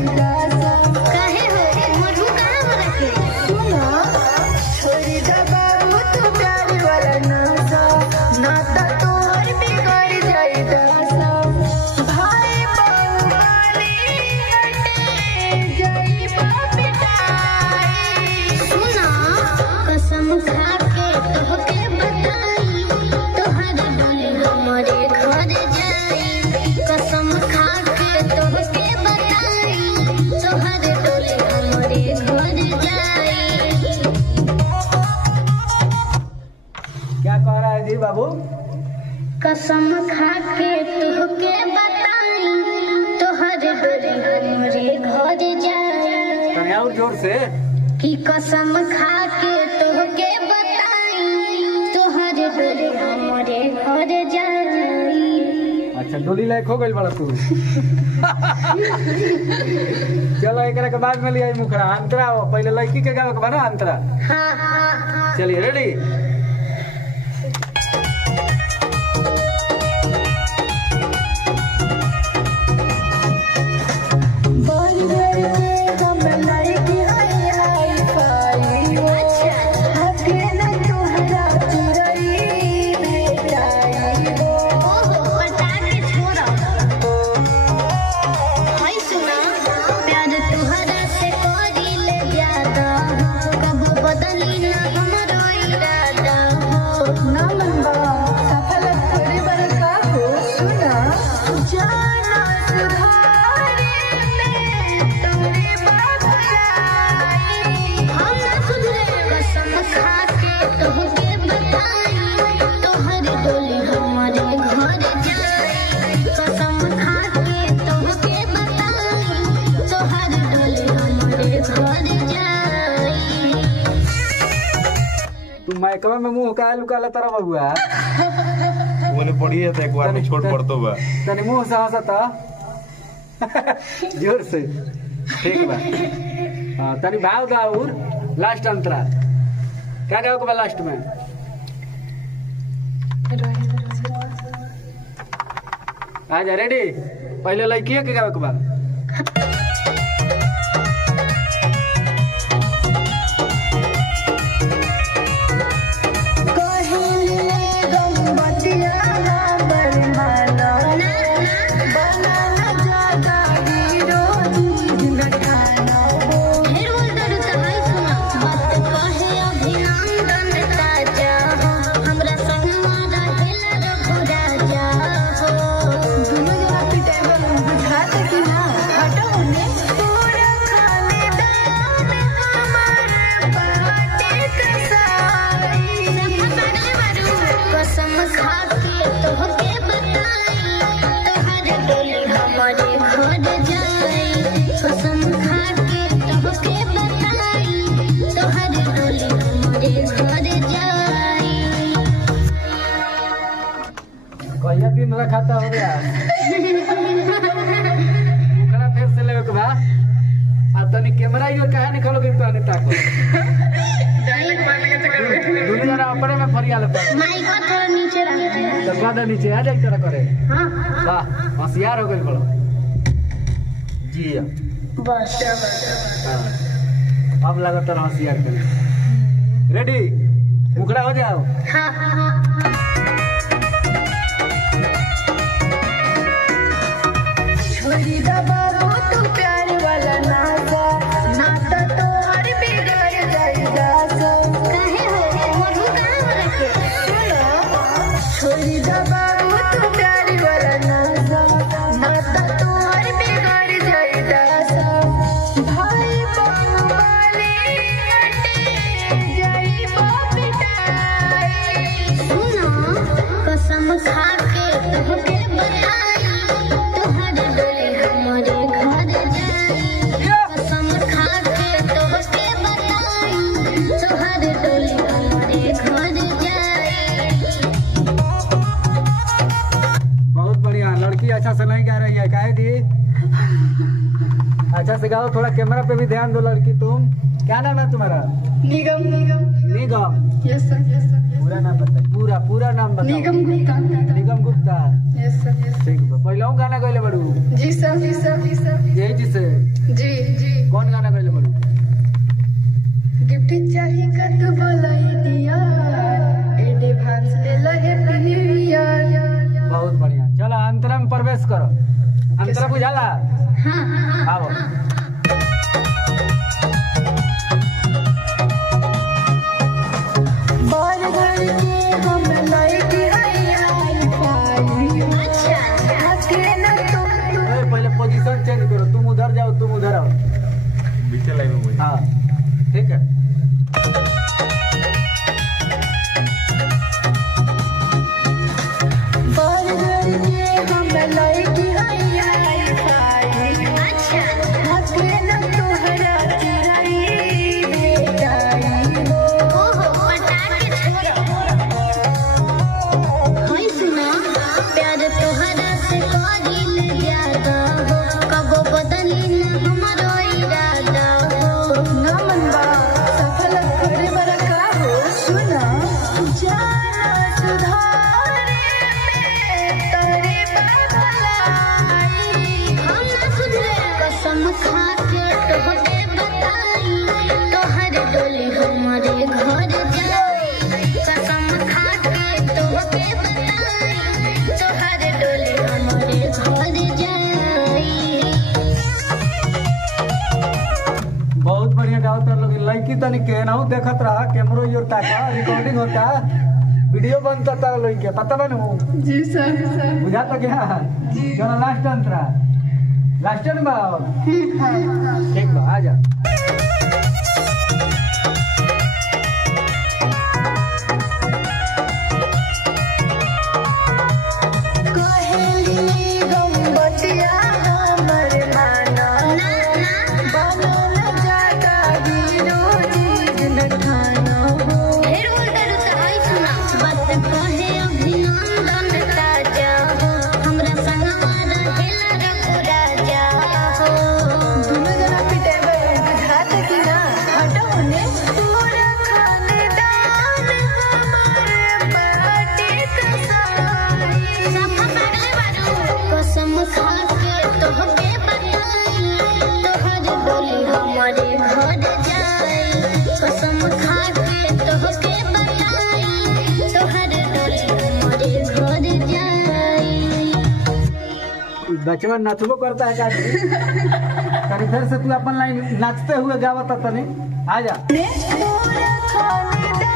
जाइदा सब। काहे हो मधु कहां हो रखे सुनो छोड़ी दा बाबू तू प्यार वाला नासा नाता तोहर बिगड़ जाइदा सब। भाई बहू वाली हटे जाइबा पिटाई। सुना कसम खा के तोहके बताई तोहर डोली हमरे घर जाई। कसम खा के तोहके बताई तोहर डोली हमरे घर जाई। क्या कह रहा है जी बाबू? कसम खा के तोहके बताई तोहर डोली हमरे घर जाई। तनिया और जोर से। कि कसम खा के तोहके बताई तोहर डोली हमरे घर जाई। अच्छा डोली लायक हो गई बड़ा तू। चलो एकरा के बाद में लिया मुखड़ा अंतरा हो। पहले लड़की के गाँव के बना अंतरा। हाँ हाँ हाँ चलिए रेडी। बड़ी बड़ी के हम लड़की हाय हाय पाई हो। हके न तोहरा चुरई भेटाई हो। ओहो बता के छोड़ा। हाय सुना प्यार तुहरा से करी ले ज्यादा कब बदली ना हमरो इरादा हो। ना मनबा सफल थोड़ी बरका हो। सुना जाना सुधारे में तोरे बात आई। हम ना सुधरे कसम खा के तोहके बताई तोहर डोली हमरे घर जाई। कसम खा के तोहके बताई तोहर डोली हमरे घर जाई। तू माइकवा में मुंह का लुका लता रहा बबुआ। बोले पड़ी है तो एक बार में छोट पड़तो बा। तनी मुंह से हंसता। जोर से। ठीक बा। हाँ तनी भाव दा और लास्ट अंतरा। क्या गाओ के बा लास्ट में? आजा रेडी। पहले लड़की के गाओ के बा। कहिले गम बतिया हमर माना। बनाना ज्यादा हीरो चीज न खाना हो। ढेर बोल दर तहाई सुना बात कहे अभिनंदन ताजा हो। हमरा संगवा रहेला रघु राजा हो। दुनू जना पिटाई बुझात कि ना हटो ने। पूरा खानेदान हमर बाटे कसाई। कसम खा के तोहके बताई तोहर डोली हमरे घर जाई। कसम खा के तोहके बताई तोहर डोली हमरे घर जाई। कहिया दिन रखा था हो गया। मुखड़ा फिर से लेवे के बा। आ तनी कैमरा यो काहे निकलोगे तो अनिता को। दोनों जना अपने में फरियाल पर। माइक को थोड़ा नीचे रख तो गादा नीचे आ जाए तरह करे। हाँ वाह होशियार हो गई बड़ो। जी बस हाँ। अब लगा तरह होशियार करे। रेडी मुखड़ा हो जाओ। हाँ हाँ हाँ छोड़ी दा बाबू तू प्यार वाला नासा नाता तोहर बिगड़ जाइदा सब। काहे हो मधु कहां हो रखे सुनो छोड़ी दा बाबू तू प्यार वाला नासा नाता तोहर बिगड़ जाइदा सब। भाई बहू वाली हटे जाइबा पिटाई। सुना कसम खा के तोहके बताई तोहर डोली हमरे घर जाई। कसम खा के तोहके बताई तोहर डोली हमरे घर जाई। बहुत बढ़िया। लड़की अच्छा से नहीं गा रही है काहे दी। अच्छा से गाओ। थोड़ा कैमरा पे भी ध्यान दो लड़की। तुम क्या नाम है तुम्हारा? निगम निगम निगम। यस सर पूरा नाम बताओ। पूरा नाम बताओ। निगम गुप्ता। निगम गुप्ता। यस सर ठीक बा। पहले गाना गइले बड़ू। जी सर जी सर जी सर यही जी से। हाँ आओ बर घर के हम लड़की आई पाई अच्छा हके न तो पहले पोजीशन चेंज करो, तुम उधर जाओ, तुम उधर आओ। बीचे लाइन में मुझे हाँ ठीक है। बर घर के हम लड़की आई पाई अच्छा हके न तोहरा चिराई बेटाई ओहो पटा के छोड़ो होई सुना प्यार तोहरा से करिल ज्यादा हो कबो बदली न हमरो इरादा हो ना मनबा सफल करे बरा का हो सुना जाना सुधारे में तोरे बदलाई हम ना सुधरे कसम खा के तोहके बताई तोहर डोली हमारे घर जाई कसम खा के तोहके बताई तोहर डोली हमारे घर जाई बहुत बढ़िया गाओ तर लोग। लड़की तनी केनाहू देखत रहा, कैमरो योर ताका, रिकॉर्डिंग होता, वीडियो बनता था लोग के पता बनू जी सर बुझा तो क्या जो लास्ट अंतरा लास्ट में बाओ ठीक बा आ जा। कहेली गम बतिया हमर माना ना ना बनल जाता गिरो चीज न ठाना हो ढेर उल्टा रुता है सुना बात कहे अभिनंदन ताजा हो हमरा संगवा रहेला रघु राजा हो दोनों जना पिटेबे बुझात कि ना हटो ने पूरा खानदान हमारे बाटे कसाई सफा पागले बारू कसम खा के तोहके बताई तोहर डोली हमारे घर जाई कसम खा के तोहके बताई तोहर डोली हमारे घर जाई बचवा नचबो करता है का तनी फिर से तू अपन लाइन नाचते हुए गावत तनी आ जा। पूरा खानदान